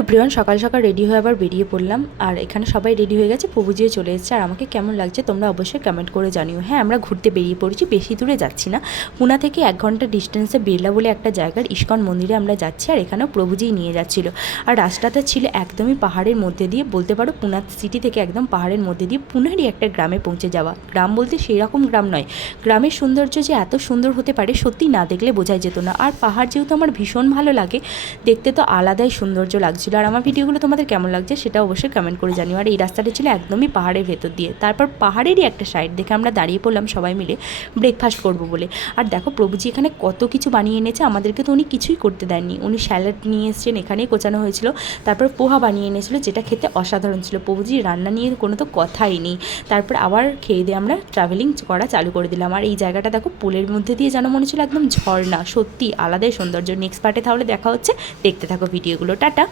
Everyone, সকাল সকাল ready হয়ে আবার বেরিয়ে পড়লাম। আর এখানে সবাই রেডি হয়ে গেছে, প্রভুজিও চলে এসেছে। আর আমাকে কেমন লাগছে তোমরা অবশ্যই কমেন্ট করে জানিও। হ্যাঁ, আমরা ঘুরতে বেরিয়ে পড়েছি, বেশি দূরে যাচ্ছি না। পুনা থেকে 1 ঘন্টা ডিস্টেন্সে বিড়লা বলে একটা জায়গার ইস্কন মন্দিরে আমরা যাচ্ছি। আর এখানেও প্রভুজিই নিয়ে যাচ্ছিল। আর রাস্তাটা ছিল একদমই পাহাড়ের মধ্যে দিয়ে, বলতে পারো পুনা সিটি থেকে একদম পাহাড়ের মধ্যে দিয়ে পুনারই একটা গ্রামে পৌঁছে যাওয়া। গ্রাম বলতে সেই রকম গ্রাম নয়, গ্রামের সৌন্দর্য যে এত সুন্দর হতে পারে সত্যি না দেখলে বোঝাই যেত না। আর পাহাড় যেহেতু আমার ভীষণ ভালো লাগে, দেখতে তো আলাদাই সৌন্দর্য লাগছিল। আর আমার ভিডিওগুলো তোমাদের কেমন লাগছে সেটা অবশ্যই কমেন্ট করে জানিও। আর এই রাস্তাটা ছিল একদমই পাহাড়ের ভেতর দিয়ে। তারপর পাহাড়েরই একটা সাইড দেখে আমরা দাঁড়িয়ে পড়লাম সবাই মিলে ব্রেকফাস্ট করবো বলে। আর দেখো প্রভুজি এখানে কত কিছু বানিয়ে এনেছে, আমাদেরকে তো উনি কিছুই করতে দেননি। উনি স্যালাড নিয়ে এসেছেন, এখানেই কোচানো হয়েছিল। তারপর পোহা বানিয়ে এনেছিল, যেটা খেতে অসাধারণ ছিল। প্রভুজি রান্না নিয়ে কোনো তো কথাই নেই। তারপর আবার খেয়ে দিয়ে আমরা ট্রাভেলিং করা চালু করে দিলাম। আর এই জায়গাটা দেখো পুলের মধ্যে দিয়ে যেন মনে ছিল একদম ঝর্ণা, সত্যি আলাদাই সৌন্দর্য। নেক্সট পার্টে তাহলে দেখা হচ্ছে, দেখতে থাকো ভিডিওগুলো। টাটা।